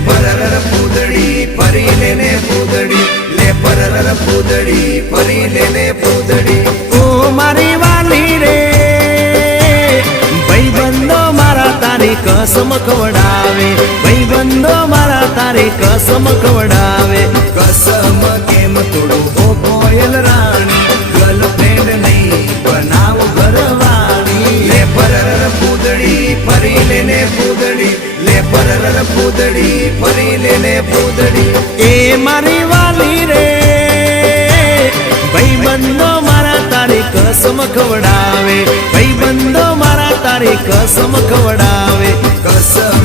પરર પૂદડી પરી લેને પૂદડી લે પરર પૂદડી પરી લેને પૂદડી ઓ મારી વાલી રે ભાઈબંધો મારા તારી કસમ ખવડાવે ભાઈબંધો મારા તારી કસમ ખવડાવે કસમ કેમ તોડું ઓ કોયલ રાણી ગર્લફ્રેન્ડ નહીં બનાવ ઘરવાળી લે પરર પૂદડી પરી લેને પૂદડી લે પરર પૂદડી પરી લેને પૂદડી એ મારી વાલી રે ભાઈબંધો મારા તારી કસમ ખવડાવે ભાઈબંધો મારા તારી કસમ ખવડાવે કસમ